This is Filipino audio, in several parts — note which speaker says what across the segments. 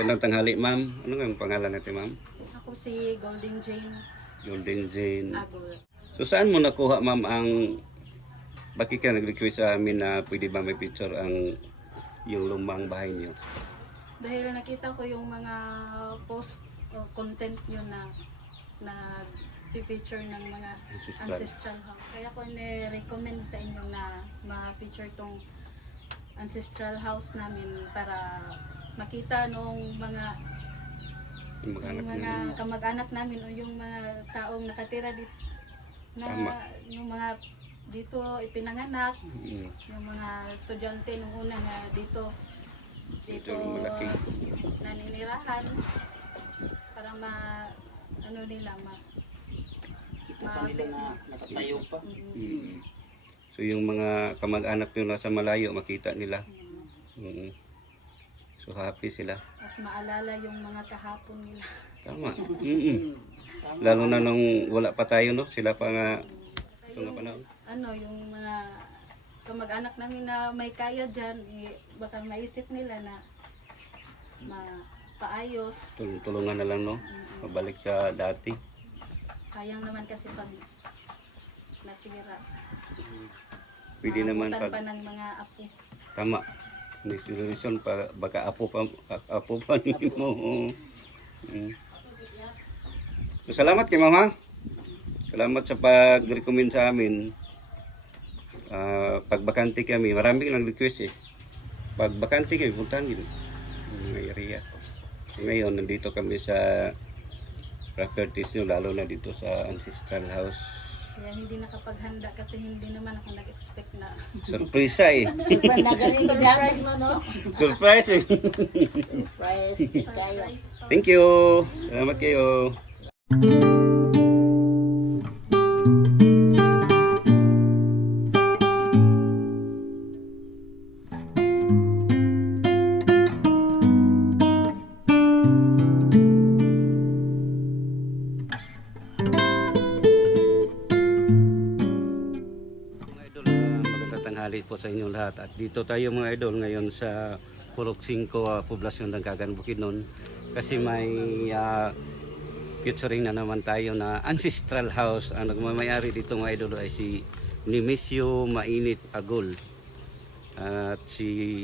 Speaker 1: Gandang tanghali, ma'am. Ano nga ang pangalan natin, ma'am?
Speaker 2: Ako si Golden Jane
Speaker 1: Golden Jane. So saan mo nakuha, ma'am, ang... Bakit ka nag-request sa amin na pwede ba may picture ang yung lumang bahay niyo?
Speaker 2: Dahil nakita ko yung mga post o content nyo na na feature ng mga
Speaker 1: Ancestral.
Speaker 2: ancestral house. Kaya ko ni-recommend sa inyo na ma-feature tong ancestral house namin para makita nung mga
Speaker 1: Yung mga anak
Speaker 2: mga kamag-anak namin o yung mga taong nakatira dito na
Speaker 1: Tama.
Speaker 2: yung mga dito ipinanganak
Speaker 1: Mm.
Speaker 2: yung mga estudyante nung una nga dito dito
Speaker 1: yung malaki.
Speaker 2: naninirahan para ma ano nila ma
Speaker 3: Kita pa nila na nakatayo pa.
Speaker 1: Mm. So yung mga kamag-anak niyo nasa malayo, makita nila. Mm. So happy sila.
Speaker 2: at maalala yung mga kahapon nila
Speaker 1: Tama. Mm-mm. Lalo na nung wala pa tayo, no? Sila pa nga. Ito nga panahon.
Speaker 2: ano yung mga kamag-anak namin na may kaya dyan eh, baka maisip nila na mapaayos
Speaker 1: Tul- Tulungan na lang, no? Mabalik sa dati.
Speaker 2: sayang naman kasi pag nasira
Speaker 1: Pwede naman
Speaker 2: Maabutan
Speaker 1: pag
Speaker 2: pa ng mga apo
Speaker 1: tama. Next generation pa baka apo pa apo pa mo. Mm. So salamat kay mama. Salamat sa pag-recommend sa amin. Ah, pag bakante kami, marami lang request eh. Pag bakante kami, puntahan din. Yung mga area. So, ngayon, nandito kami sa properties nyo, lalo na dito sa ancestral house.
Speaker 2: Kaya hindi nakapaghanda kasi hindi naman ako nag-expect na
Speaker 1: Surprise eh.
Speaker 2: surprise.
Speaker 1: Surprise eh.
Speaker 3: Surprise tayo.
Speaker 2: surprise pa.
Speaker 1: Thank you. Salamat kayo. Mga dito tayo mga idol ngayon sa Purok 5, uh, Poblasyon ng Kagan Bukidnon. Kasi may ah, featuring na naman tayo na ancestral house. Ang nagmamayari dito mga idol ay si Nemesio Mainit Agol. At si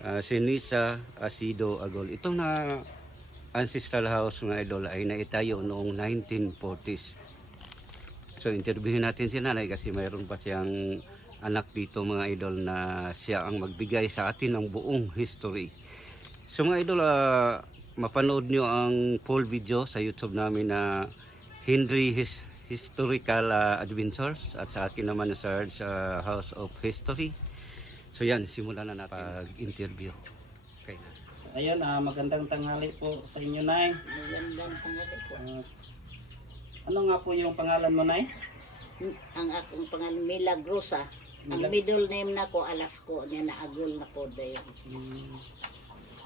Speaker 1: ah, si Nisa Asido Agol. Ito na ancestral house mga idol ay naitayo noong 1940s. So interviewin natin si nanay kasi mayroon pa siyang anak dito mga idol na siya ang magbigay sa atin ng buong history. So mga idol, ah, mapanood nyo ang full video sa YouTube namin na Henry His- Historical ah, Adventures at sa akin naman sa sa House of History. So yan, simulan na natin pag-interview. Okay na.
Speaker 3: Ayun, ah, magandang tanghali po sa inyo, Nay.
Speaker 4: Magandang pangalan ko.
Speaker 3: Ah, ano nga po yung pangalan mo, Nay?
Speaker 4: Ang akong pangalan Milagrosa. Ang middle name na ko Alasko niya na Agul na po dayon.
Speaker 3: Hmm.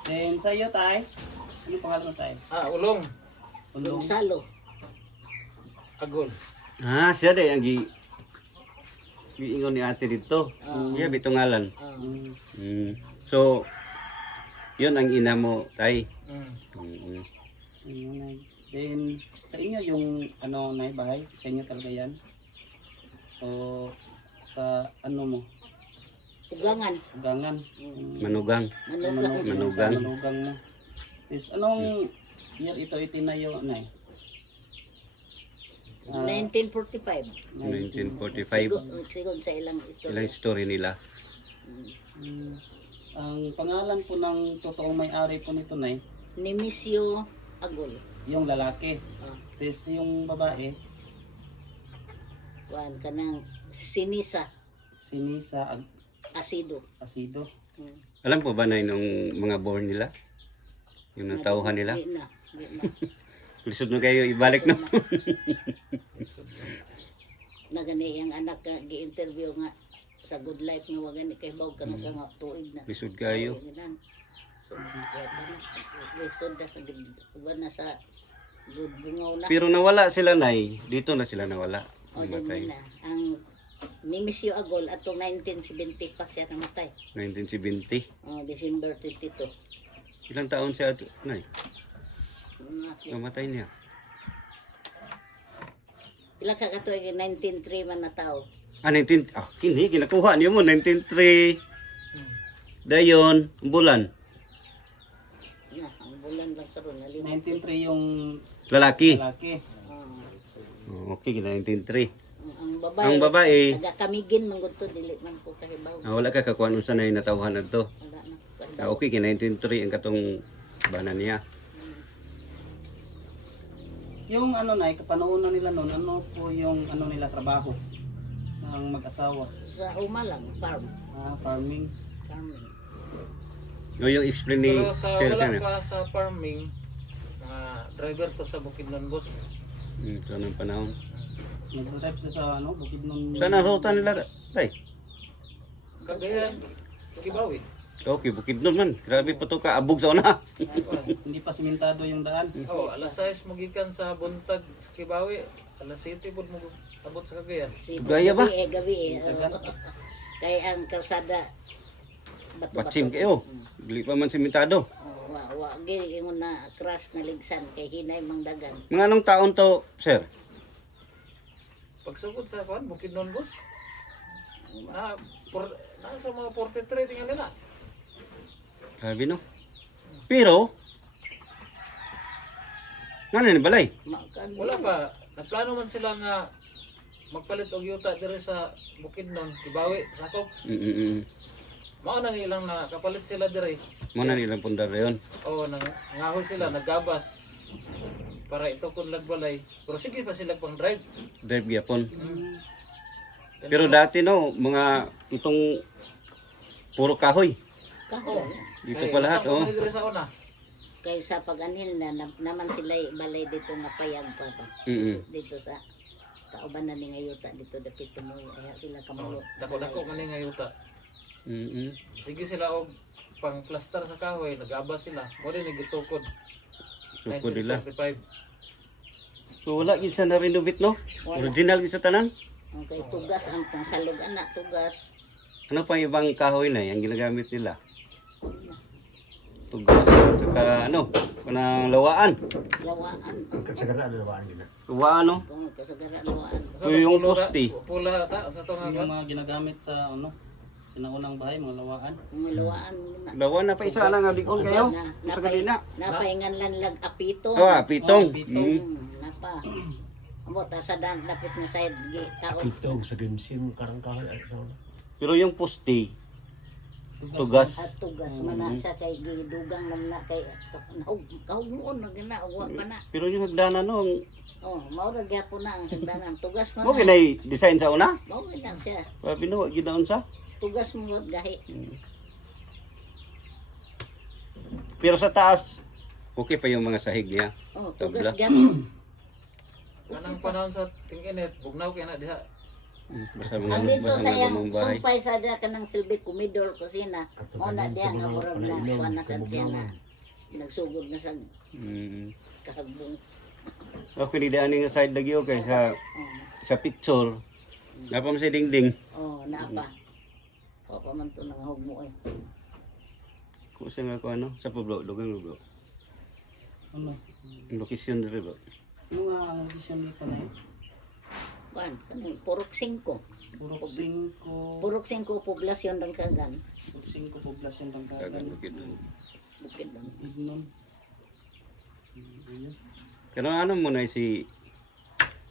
Speaker 3: Then sa iyo, Tay. Ano pangalan mo, Tay?
Speaker 5: Ah, ulong.
Speaker 3: Ulong.
Speaker 4: Gonzalo.
Speaker 5: Agol.
Speaker 1: Ah, siya din ang gi giingon ni ate dito.
Speaker 4: Ah.
Speaker 1: Yeah, bitungalan.
Speaker 3: Hmm.
Speaker 1: Mm. So, yun ang ina mo, tay.
Speaker 5: Mm.
Speaker 1: Mm.
Speaker 3: Nay. Then sa inyo yung ano, Nay, bahay? Sa inyo talaga yan? O sa ano mo?
Speaker 4: Ugangan.
Speaker 3: Ugangan?
Speaker 4: Mm,
Speaker 1: Manugang.
Speaker 4: Manugang.
Speaker 1: Manugang.
Speaker 3: Manugang mo. Is anong year ito itinayo, Nay? Ah,
Speaker 4: 1945.
Speaker 1: 1945.
Speaker 4: Sigon, sigon sa ilang
Speaker 1: Ilang
Speaker 4: istorya.
Speaker 1: story nila.
Speaker 3: Mm. Ang pangalan po ng totoong may-ari po nito, Nay,
Speaker 4: Nemesio Agul.
Speaker 3: yung lalaki.
Speaker 4: Ah,
Speaker 3: Tapos yung babae,
Speaker 4: kuan kanang Sinisa
Speaker 3: Sinisa Ag-
Speaker 4: Asido.
Speaker 3: Asido.
Speaker 4: Mm.
Speaker 1: Alam po ba na nung mga born nila? Yung natauhan nila?
Speaker 4: Di na. Di na.
Speaker 1: Lisod na kayo, ibalik no?
Speaker 4: Nagani ang anak ka gi-interview nga sa good life nga wagani kay bawg ka na ka nga tuig na.
Speaker 1: Lisod kayo.
Speaker 4: Lisod na kag na sa good bungaw na.
Speaker 1: Pero nawala sila, nay. Dito na sila nawala.
Speaker 4: O yun
Speaker 1: Namatay.
Speaker 4: na. Ang Nimisio Agol atong 1970 pa siya namatay.
Speaker 1: 1970.
Speaker 4: O December 22.
Speaker 1: Ilang taon siya, ato- nay? Namatay niya.
Speaker 4: Pila ka katuig 1903 man na tao.
Speaker 1: Ah, 19... Ah, kini, kinakuha niyo mo. 1903. Dayon, bulan.
Speaker 4: Na, ang bulan lang karon nalimot.
Speaker 3: 1903 yung
Speaker 1: Lalaki.
Speaker 3: lalaki.
Speaker 1: Oh, okay, 1903.
Speaker 4: Ang babae.
Speaker 1: Ang babae,
Speaker 4: Taga kamigin man gud to dili man ko kahibaw.
Speaker 1: ah, wala ka kakuha unsa na yung natawhan na to.
Speaker 4: Wala na.
Speaker 1: Ah, okay, kay 1903 ang katong bana niya.
Speaker 3: Yung ano na, kapanoonan nila noon, ano po yung ano nila trabaho ng mag-asawa.
Speaker 4: Sa uma lang, farm.
Speaker 3: Ah, farming.
Speaker 4: Farming.
Speaker 1: O yung explain ni
Speaker 5: Pero sa
Speaker 1: Sir
Speaker 5: wala pa sa farming, mga driver to sa Bukidnon boss.
Speaker 1: Hmm, ito ng panahon.
Speaker 3: Sila sa ano, bukid nun.
Speaker 1: Saan ang ruta nila? Tay,
Speaker 5: Kagayan, Kibawi.
Speaker 1: okay, bukid nun man. Grabe pa to ka, abog sa una.
Speaker 3: Hindi pa simentado yung daan.
Speaker 5: Oh, alas 6 magikan sa buntag sa Kibawi. Alas 7 pud mo abot sa Cagayan.
Speaker 4: Si
Speaker 1: Gaya ba?
Speaker 4: Gabi eh, gabi eh. oo. Kaya ang kalsada bato-bato.
Speaker 1: Batsim kayo. Dili pa man simentado.
Speaker 4: Oh, wa wa gili mo na crash na ligsan kay hinay mang dagan.
Speaker 1: Mga anong taon to, sir?
Speaker 5: Pagsugod sa kwan, Bukidnon boss. Na, por, na sa mga 43 tingnan nila.
Speaker 1: Grabe no. Pero, ano ni balay?
Speaker 5: Wala pa. Nagplano man sila nga magpalit og yuta dire sa Bukidnon, Kibawi, Sakop.
Speaker 1: Mm -mm.
Speaker 5: Mao na nilang nakapalit sila dire.
Speaker 1: Muna nilang pundar yun.
Speaker 5: Oo, nang ngahoy sila, naggabas para ito kung lagbalay. Pero sige pa sila pang drive.
Speaker 1: Drive gyapon. Pero dati no, mga itong puro kahoy.
Speaker 4: Kahoy.
Speaker 1: Dito pa lahat, oh.
Speaker 5: Sa una.
Speaker 4: Kay sa pag-anhin na, na naman sila balay dito nga payag pa pa.
Speaker 1: Mm
Speaker 4: Dito sa kauban na ni ngayuta dito dapit tumoy kaya sila
Speaker 5: Oh,
Speaker 4: kamulo.
Speaker 5: dako-dako man nga yuta.
Speaker 1: mm mm
Speaker 5: Sige sila og pang plaster sa kahoy, nagabas sila. Mo rin nagitukod.
Speaker 1: Sukod nila.
Speaker 5: 1935.
Speaker 1: So wala gid sa na-renovate no? Original gid sa tanan.
Speaker 4: Ang kay tugas ang ang salog anak tugas.
Speaker 1: Ano pa yung ibang kahoy na yung ginagamit nila? Tugas at saka ano, kanang lawaan.
Speaker 4: Lawaan.
Speaker 1: Lawaan no?
Speaker 4: Kung kasagara lawaan.
Speaker 5: So,
Speaker 1: yung
Speaker 5: pula-
Speaker 1: poste.
Speaker 5: Pula ta sa to nga
Speaker 3: Yung mga ginagamit sa ano, sinaunang bahay, mga lawaan.
Speaker 4: Kung may lawaan na.
Speaker 1: Lawaan na pa isa na nga likon kayo.
Speaker 4: Na,
Speaker 1: Sa
Speaker 4: napay,
Speaker 1: kanina.
Speaker 4: napaingan lang lag apito.
Speaker 1: Oh, ah, pitong.
Speaker 3: Oh, pitong.
Speaker 1: Mm.
Speaker 4: Hmm, napa. Amo ta sa dan dapit nga side gi tao.
Speaker 6: Pitong sa gimsim karang kahoy ay sa.
Speaker 1: Pero yung poste, tugas.
Speaker 4: At tugas man na sa kay gidugang man na kay nahug kahugmuon na gina wa pa na.
Speaker 1: Pero yung hagdanan no,
Speaker 4: Oh, mao ra gyapon na ang hagdanan. Tugas man.
Speaker 1: mo
Speaker 4: na.
Speaker 1: kinay design sa una?
Speaker 4: Mao na siya.
Speaker 1: No, ginaon sa.
Speaker 4: Tugas mo gahi.
Speaker 1: Pero sa taas, okay pa yung mga sahig niya.
Speaker 4: Oh, tugas
Speaker 1: Tabla.
Speaker 4: gyapon.
Speaker 5: Kanang panahon sa tinginet, bugnaw kay na diha.
Speaker 1: Mm, Basta mga,
Speaker 4: Ang dito sa
Speaker 1: mga
Speaker 4: yang
Speaker 1: lumang bahay.
Speaker 4: sumpay sa da kanang silbi kumidor kusina. Mao na diha nga murag na kuan na sa siya na nagsugod na sa
Speaker 1: Mm.
Speaker 4: kahagbong.
Speaker 1: Ako ni daan nga side lagi okay sa
Speaker 4: Oh,
Speaker 1: sa picture. Napa mo si dingding.
Speaker 4: oh naapa. O pa man to nang hugmo eh.
Speaker 1: Kung sa nga ko ano, sa Pablo, lugang bro.
Speaker 3: Ano?
Speaker 1: Ang location dito bro.
Speaker 3: Yung mga audition dito na yun.
Speaker 4: Kuan kanang purok 5.
Speaker 3: Puro 5,
Speaker 4: Purok 5 poblasyon ng Kagan.
Speaker 3: 5 poblasyon ng
Speaker 1: Kagan
Speaker 3: kagan.
Speaker 1: bukid.
Speaker 4: Bukid lang.
Speaker 3: Ignon.
Speaker 1: Pero ano mo na si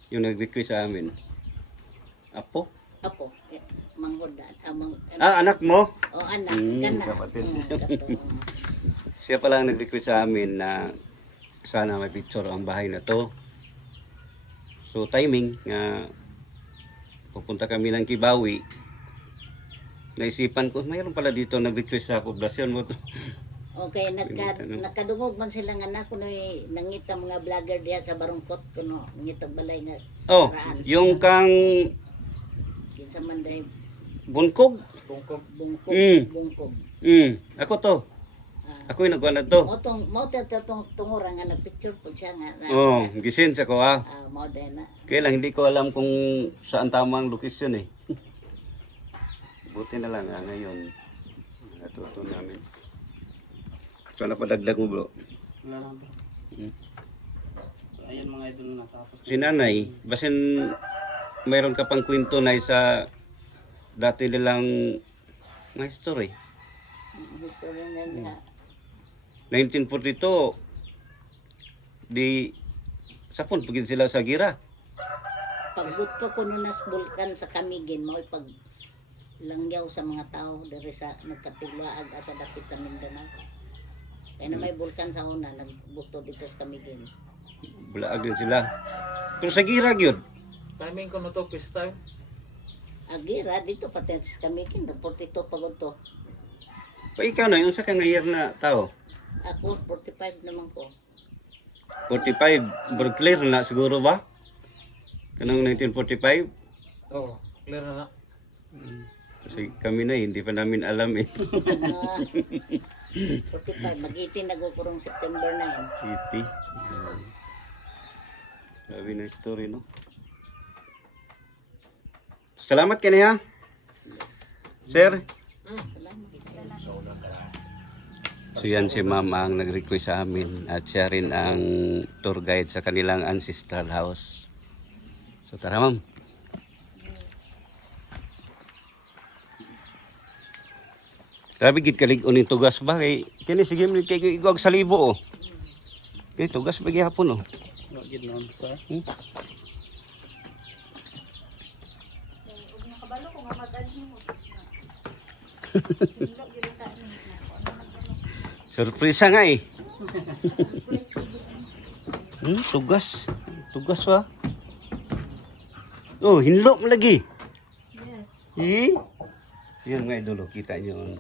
Speaker 1: yung nag-request sa amin? Apo?
Speaker 4: Apo, manghodan. Amang,
Speaker 1: Ah, anak mo?
Speaker 4: oh, anak,
Speaker 1: Hmm,
Speaker 4: kana.
Speaker 1: kapatid.
Speaker 4: Hmm, kato.
Speaker 1: Siya pala ang nag-request sa amin na sana may picture ang bahay na to. So timing nga pupunta kami ng Kibawi. Naisipan ko, mayroon pala dito nag-request sa poblasyon mo.
Speaker 4: Okay, nagka, nakadungog man sila nga na kuno nangita mga vlogger diha sa Barungkot kuno nangita balay nga
Speaker 1: oh, yung kang
Speaker 4: kinsa man dai
Speaker 1: bunkog.
Speaker 5: Tungkog.
Speaker 4: bungkog
Speaker 1: Mm.
Speaker 4: bungkog.
Speaker 1: Mm, ako to.
Speaker 4: Ah.
Speaker 1: Ako yung nagwa na to.
Speaker 4: Mo tong mo ta tong tungura nga nagpicture po siya nga. na-
Speaker 1: Oh, gisin sa ko ah.
Speaker 4: Ah, mo dai na.
Speaker 1: Kaya lang hindi ko alam kung saan tamang location eh. Buti na lang ah, ngayon. Natuto namin. So napadagdag mo bro.
Speaker 3: Wala lang po.
Speaker 1: Mm.
Speaker 3: So, ayan mga idol natapos.
Speaker 1: Si nanay, basin mayroon ka pang kwento na sa dati nilang mga history.
Speaker 4: Gusto rin na niya.
Speaker 1: 1942, di sapon pagin sila sa gira.
Speaker 4: Pagbuto ko nun nas bulkan sa Kamigin, mo pag langyaw sa mga tao diri sa nagkatilaag at sa dapit sa Mindanao. Kaya na may bulkan sa una, nagbuto dito sa Kamigin.
Speaker 1: Bulaag din sila. Pero sa gira gyud.
Speaker 5: Timing ko na to, time.
Speaker 4: Agira, dito pati sa Kamigin, nag-42 pagod to.
Speaker 1: Pa ikaw na, yung sa kang year na tao.
Speaker 4: Ako, 45 naman ko.
Speaker 1: 45, but clear na siguro ba? Kanang 1945?
Speaker 5: Oo, clear na na.
Speaker 1: Kasi kami na, hindi pa namin alam eh.
Speaker 4: Ah, 45, mag-18 nagkukurong September 9.
Speaker 1: City. Sabi na story, no? Salamat ka niya. Sir. So yan si mama ang nag-request sa amin at siya rin ang tour guide sa kanilang ancestral house. So tara ma'am. Grabe gid kalig uning tugas ba kay kini sige mi kay igwag sa libo oh. Kay tugas ba gyapon oh.
Speaker 3: Wag yun noon sa
Speaker 1: Hmm?
Speaker 2: Huwag na kabalo kung nga mag-admin mo. Hilo, yun ta ni.
Speaker 1: Surpresa nga eh. hmm, tugas. Tugas ba? Oh, hinlo mo lagi.
Speaker 2: Yes.
Speaker 1: Eh? Yan nga idolo, kita niyo.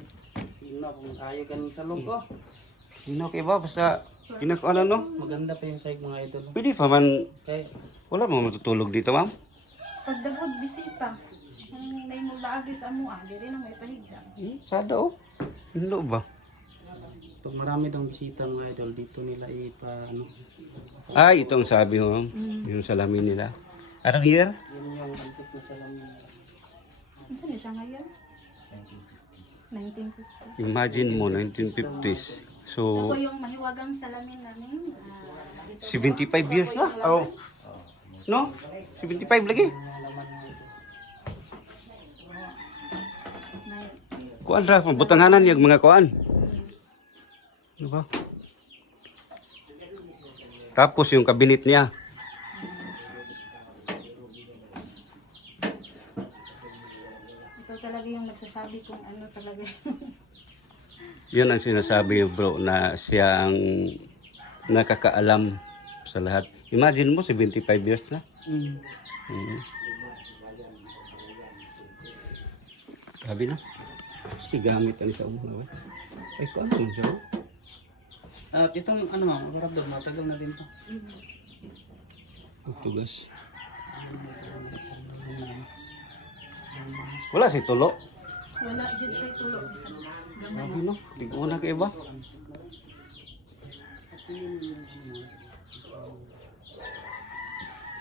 Speaker 3: sino kung tayo ganun sa loob ko.
Speaker 1: Hino kay ba basta pinakuanan no?
Speaker 3: Maganda pa yung side mga idol.
Speaker 1: Pwede pa man
Speaker 3: Kaya
Speaker 1: wala mo matutulog dito, ma'am.
Speaker 2: Pagdagod, bisita. Ang may mula agis amo ah, diri na may pahigda.
Speaker 1: Hmm, sada oh. Hinlo ba?
Speaker 3: pag marami daw bisita mga idol dito nila ipa ano.
Speaker 1: Ah, itong sabi mo, ma'am. Yung salamin nila. Anong year?
Speaker 3: Yun yung antik na salamin.
Speaker 2: Ano na siya ngayon? 1950.
Speaker 1: Imagine mo, 1950s. So,
Speaker 2: Ako yung mahiwagang salamin namin. ah, dito.
Speaker 1: 75 years na. Oh. No? 75 lagi.
Speaker 2: May,
Speaker 1: Kuan ra, butanganan yung mga kuan. Ano ba? Tapos yung kabinet niya.
Speaker 2: ito talaga yung nagsasabi kung ano talaga.
Speaker 1: Yun ang sinasabi bro na siya ang nakakaalam sa lahat. Imagine mo 75 years na.
Speaker 3: Mm.
Speaker 1: Mm. Sabi na. Sige gamit ang sa ulo. Ay, kung ano siya?
Speaker 3: At itong ano ma'am, mabarabdog matagal na din to.
Speaker 1: Tugas. Wala si Tulo.
Speaker 2: Wala yun siya tulog. Isa. Gamay.
Speaker 1: Grabe no, di ko na kay ba?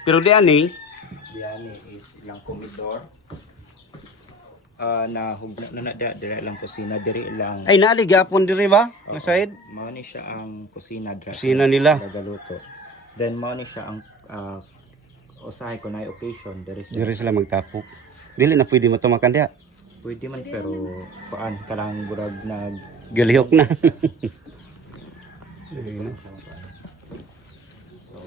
Speaker 1: Pero di ani,
Speaker 7: Diyan is ilang komedor. Ah na hugna na na da dira lang kusina diri lang.
Speaker 1: ay naali gapon diri ba? Nga side?
Speaker 7: Mao ni siya ang kusina dira.
Speaker 1: Kusina nila.
Speaker 7: Nagaluto. Then mao ni siya ang ah, usahay ko na occasion diri sa
Speaker 1: Diri sila magtapok. Dili na pwede matumakan diha.
Speaker 7: Pwede man pero paan kalang burag nag
Speaker 1: Galihok na.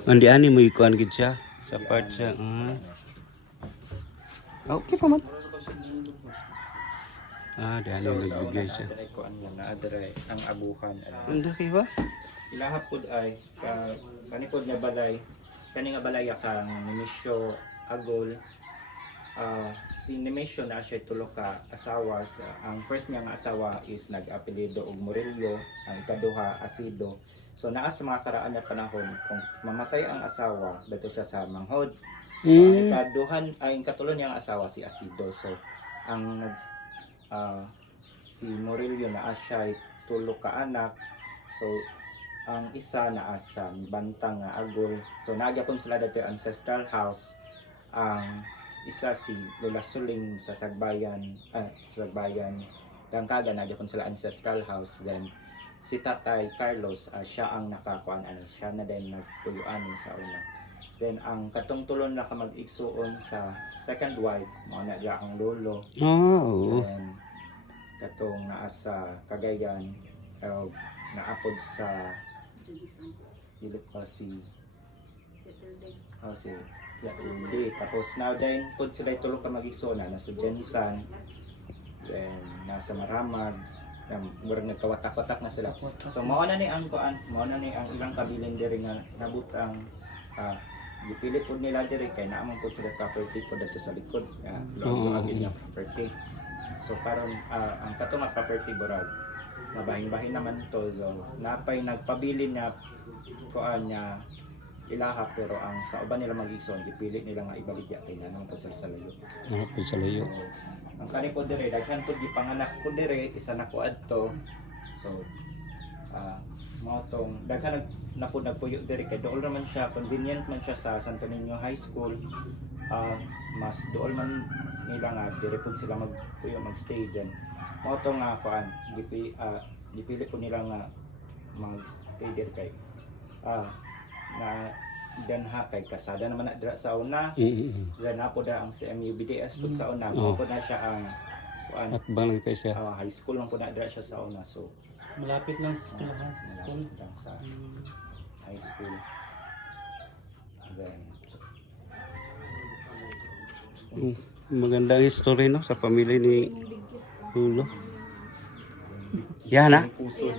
Speaker 1: Andi ani mo ikuan gid siya sa part siya. Ah. Okay pa man. Ah, ani
Speaker 7: so sa
Speaker 1: nagbigay siya.
Speaker 7: diri ko ang lang adre ang abuhan.
Speaker 1: Anda kay ba?
Speaker 7: Ilahap pud ay ka kanikod nga balay kani nga balay kang Nemesyo Agol ah si Nemesyo na siya tulo ka asawa sa ang first niya nga asawa is nag-apelyido og Murillo ang ikaduha Asido so naa sa mga karaan na panahon kung mamatay ang asawa dito siya sa manghod so ang ikaduhan ay ang katulo niyang asawa si Asido so ang ah, si Murillo na siya ay tulo ka anak. So ang isa na sa bantang nga agol. So nagyapon sila dito ancestral house. Ang isa si Lola Suling sa Sagbayan ah, sa Sagbayan Langkaga nagyapon sila ancestral house. Then si Tatay Carlos ah, siya ang nakakuan ano siya na din nagtuluan ni sa una then ang katong tulon na ka mag-igsuon sa second wife mao na ang lolo
Speaker 1: Oo.
Speaker 7: then katong naa sa Cagayan uh, naapod sa dili pa si oh, si si Atundi. Tapos now then pud sila tulo ka mag-igsoon na nasa Jensan then nasa Maramag na murag nagkawatak-watak na sila. So mao na ni ang kuan, mao na ni ang ilang kabilin diri nga nabutang ah gipilit pud nila diri kay naamon pud sila property pud dito sa likod. Uh,
Speaker 1: Oo.
Speaker 7: uh, nga property. So karon ah, ang kato nga property burag mabahin-bahin naman to so napay nagpabilin nga kuan niya ilaha pero ang sa uban nila mag-igsoon gipilit nila nga ibaligya kay nanang pud sila sa layo.
Speaker 1: Ako po sa layo.
Speaker 7: Ang kani po dire daghan po gipanganak ko dire isa na ko adto. So ah mao tong daghan nag na po nagpuyo dire kay dool naman siya convenient man siya sa Santo Niño High School. Ah mas dool man nila nga dire po sila magpuyo magstay diyan. Mao tong nga kuan gipi ah gipili po nila nga magstay dire kay ah na danha kay kasada naman na dira sa una
Speaker 1: Mm-mm.
Speaker 7: Diyan na po na ang CMU BDS po sa una.
Speaker 1: Oo.
Speaker 7: Po na siya ang kuan,
Speaker 1: At bang kayo siya.
Speaker 7: ah, high school lang po na dira siya sa una. So,
Speaker 3: Malapit lang sa eskwelahan sa school.
Speaker 7: malapit lang sa high school. Then, so,
Speaker 1: Mm. Magandang history no sa pamilya ni Hulo. Yan ha.
Speaker 7: puso.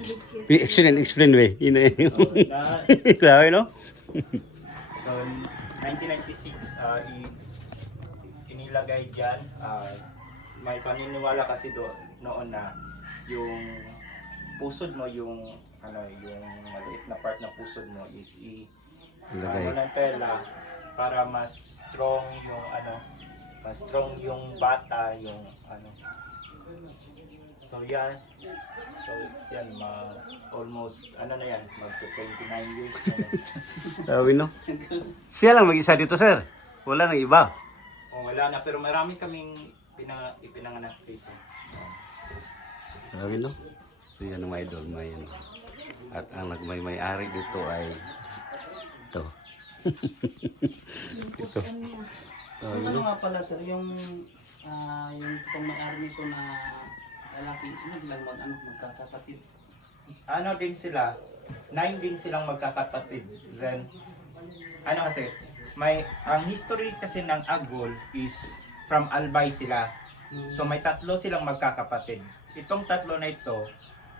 Speaker 1: Explain, explain we. Ina
Speaker 7: na,
Speaker 1: Grabe no?
Speaker 7: so, 1996, ah, i- inilagay dyan. ah, may paniniwala kasi do, noon na yung pusod mo, yung ano, yung maliit na part na pusod mo is i
Speaker 1: Lagay.
Speaker 7: ano ng tela para mas strong yung ano mas strong yung bata yung ano so yan so yan ma almost ano na yan mag 29 years na yan.
Speaker 1: Grabe no? Siya lang mag-isa dito sir. Wala nang iba.
Speaker 7: oh, wala na pero marami kaming pinang, ipinanganak dito
Speaker 1: Grabe no? So yan ang mga idol, may ano. At ang nagmay may-ari dito ay ito. ito.
Speaker 3: Ano
Speaker 1: no?
Speaker 3: nga pala sir, yung ah yung itong may-ari nito na lalaki, ano silang mag, ano, magkakapatid?
Speaker 7: ano din sila nine din silang magkakapatid then ano kasi may ang history kasi ng Agol is from Albay sila So may tatlo silang magkakapatid. Itong tatlo na ito,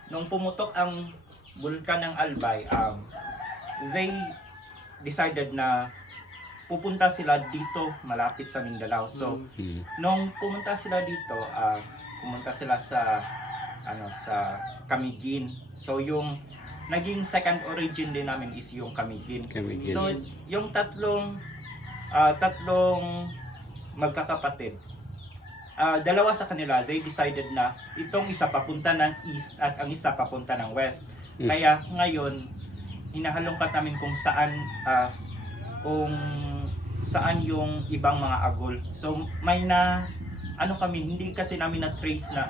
Speaker 7: nung pumutok ang bulkan ng Albay, um, they decided na pupunta sila dito malapit sa Mindanao. So
Speaker 1: Hmm.
Speaker 7: nung pumunta sila dito, ah, pumunta sila sa ano sa Camiguin. So yung naging second origin din namin is yung Camiguin.
Speaker 1: Camiguin.
Speaker 7: So yung tatlong ah, tatlong magkakapatid. ah, dalawa sa kanila, they decided na itong isa papunta ng east at ang isa papunta ng west.
Speaker 1: Mm.
Speaker 7: Kaya ngayon hinahalongkat namin kung saan ah, kung saan yung ibang mga agol. So may na ano kami, hindi kasi namin na trace na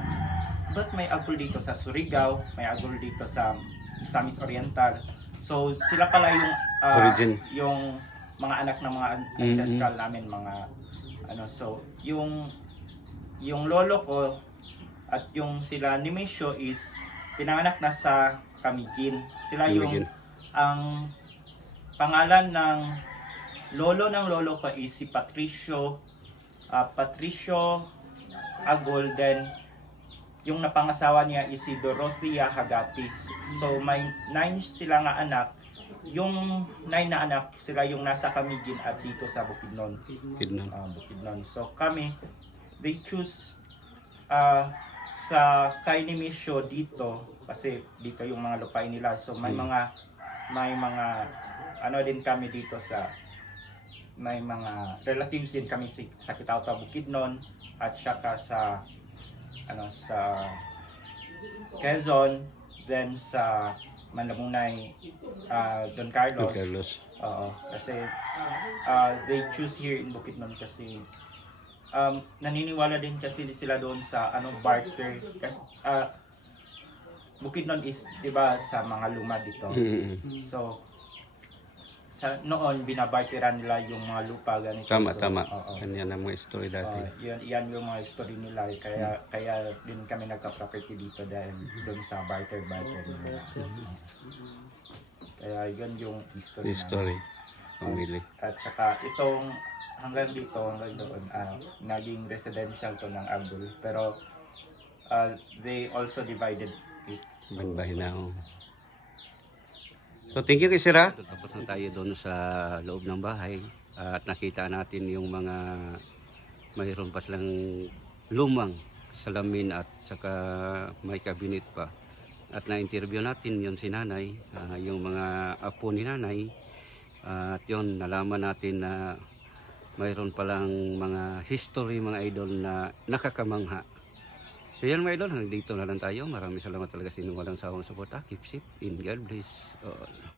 Speaker 7: ba't may agol dito sa Surigao, may agol dito sa Misamis Oriental. So sila pala yung ah,
Speaker 1: Origin.
Speaker 7: yung mga anak ng mga ancestral namin mga ano so yung yung lolo ko at yung sila ni Misho is pinanganak na sa Camiguin. Sila yung
Speaker 1: Camiguin.
Speaker 7: ang pangalan ng lolo ng lolo ko is si Patricio ah, Patricio Agol then yung napangasawa niya is si Dorothea Hagati. So may nine sila nga anak. Yung nine na anak, sila yung nasa Camiguin at dito sa Bukidnon
Speaker 1: Kidnan.
Speaker 7: uh, Bukidnon. So kami, they choose uh, sa Kainimisyo dito kasi dito yung mga lupain nila. So may
Speaker 1: Hmm.
Speaker 7: mga may mga ano din kami dito sa may mga relatives din kami si, sa Kitauta Bukidnon at saka sa ano sa Quezon then sa Manlamunay uh, Don Carlos.
Speaker 1: Carlos.
Speaker 7: Oo, kasi uh, they choose here in Bukidnon kasi um, naniniwala din kasi sila doon sa ano barter kasi uh, Bukidnon is, di ba, sa mga luma dito.
Speaker 1: Mm.
Speaker 7: So, sa noon, binabarteran nila yung mga lupa ganito.
Speaker 1: Tama,
Speaker 7: so,
Speaker 1: tama.
Speaker 7: oo.
Speaker 1: Kanya na mga story dati.
Speaker 7: Uh, yan, yan yung mga story nila kaya kaya din kami nagka-property dito dahil doon sa barter barter nila. Kaya yun yung history.
Speaker 1: History.
Speaker 7: namin.
Speaker 1: Family.
Speaker 7: At saka itong hanggang dito hanggang doon ah, naging residential to ng Abdul pero ah, they also divided it.
Speaker 1: Banbahin na ako. So thank you kay Sira. Tapos na tayo doon sa loob ng bahay at nakita natin yung mga mayroon pa silang lumang salamin at saka may kabinet pa. At na-interview natin yun si nanay, ah, yung mga apo ni nanay. at yun, nalaman natin na mayroon palang mga history, mga idol na nakakamangha. So yan mga idol, dito na lang tayo. Maraming salamat talaga sa inyong walang sawang suporta. Keep safe in God bless all.